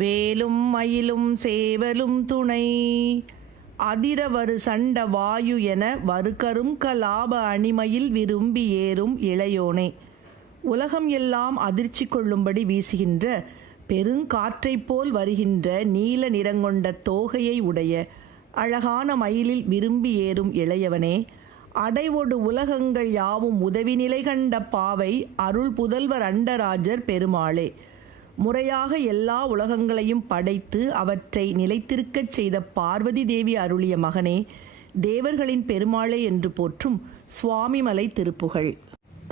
வேலும் மயிலும் சேவலும் துணை. அதிரவரு சண்ட வாயு என வருகரும் கலாப அணிமையில் விரும்பி ஏறும் இளையோனே. உலகம் எல்லாம் அதிர்ச்சி கொள்ளும்படி வீசுகின்ற பெருங்காற்றைப் போல் வருகின்ற நீல நிறங்கொண்ட தோகையை உடைய அழகான மயிலில் விரும்பி ஏறும் இளையவனே. அடைவோடு உலகங்கள் யாவும் உதவி நிலை கண்ட பாவை அருள் புதல்வர் அண்டராஜர் பெருமாளே. முறையாக எல்லா உலகங்களையும் படைத்து அவற்றை நிலைத்திருக்கச் செய்த பார்வதி தேவி அருளிய மகனே தேவர்களின் பெருமாளே என்று போற்றும் சுவாமிமலை திருப்புகழ்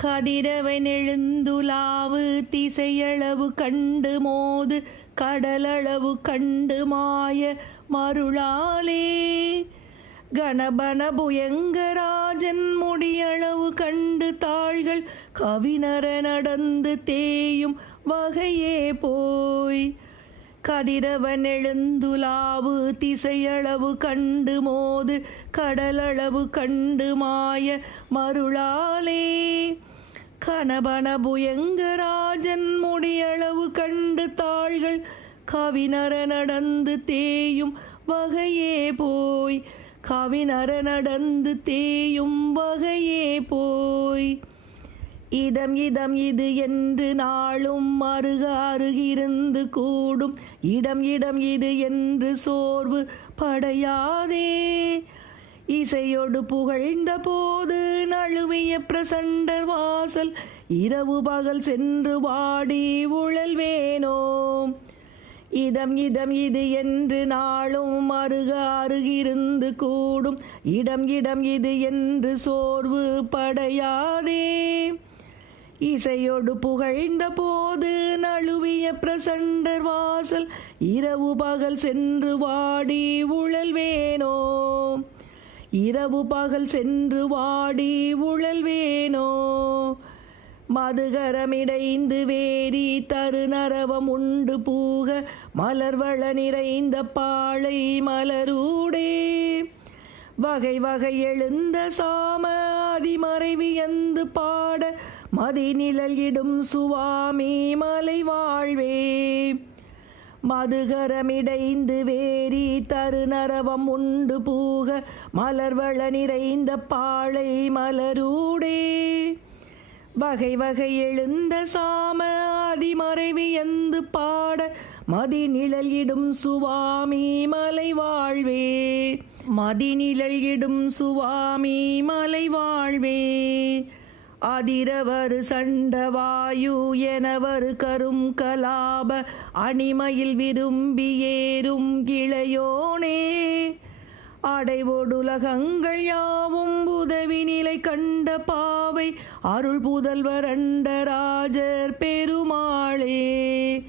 கதிரவன் எழுந்துலாவு திசையளவு கண்டு மோது கடலளவு கண்டு மாய மருளாலே. கணபன புயங்கராஜன் முடியளவு கண்டு தாள்கள் கவினர நடந்து தேயும் வகையே போய் கதிரவன் எழுந்துலாவு திசையளவு கண்டு மோது கடலளவு கண்டு மாய மருளாலே. கணபன புயங்கராஜன் முடியளவு கண்டு தாள்கள் கவினர நடந்து தேயும் வகையே போய். கவினர நடந்து தேயும் வகையே போய். இதம் இதம் இது என்று நாளும் அருக அருகிருந்து கூடும். இடம் இடம் இது என்று சோர்வு படையாதே. இசையோடு புகழ்ந்த போது நழுவிய பிரசண்டர் வாசல் இரவு பகல் சென்று வாடி உழல்வேனோ. இதம் இதம் இது என்று நாளும் அருக அருகிருந்து கூடும். இடம் இடம் இது என்று சோர்வு படையாதே. இசையோடு புகழ்ந்த போது நழுவிய பிரசண்டர் வாசல் இரவு பகல் சென்று வாடி உழல்வேனோ? இரவு பகல் சென்று வாடி உழல்வேனோ? மதுகரமிடைந்து வேரி தரு நரவம் உண்டு பூக மலர்வள நிறைந்த பாளை மலரூடே. வகை வகை எழுந்த சாம அதிமறைவியந்து பாட மதிநிழல் இடும் சுவாமி மலை வாழ்வே மதுகரமிடைந்து வேரி தருநரவம் உண்டு பூக மலர்வள நிறைந்த பாழை மலரூடே. வகை வகை எழுந்த சாம அதிமறைவியந்து பாட மதிநிழல் இடும் சுவாமி மலை வாழ்வே மதிநிழல் இடும் சுவாமி மலை வாழ்வே அதிரவர் சண்டவாயு எனவர் கரும் கலாப அணிமையில் விரும்பி ஏறும் இளையோனே அடைவோடுலகங்கள் யாவும் உதவி நிலை கண்ட பாவை அருள் புதல்வர் அண்டராஜர் பெருமாளே.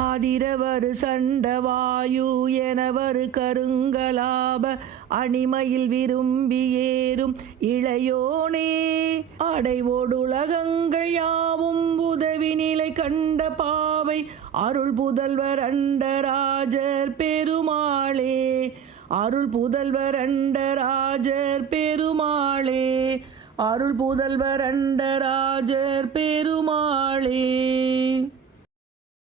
அதிரவர் சண்டவாயு எனவர் கருங்கலாப அணிமையில் விரும்பி ஏறும் இளையோனே. அடைவோடுலகங்கள் யாவும் உதவி நிலை கண்ட பாவை அருள் புதல்வர் அண்டராஜர் பெருமாளே. அருள் புதல்வர் அண்டராஜர் பெருமாளே. அருள் புதல்வர் அண்டராஜர் பெருமாளே.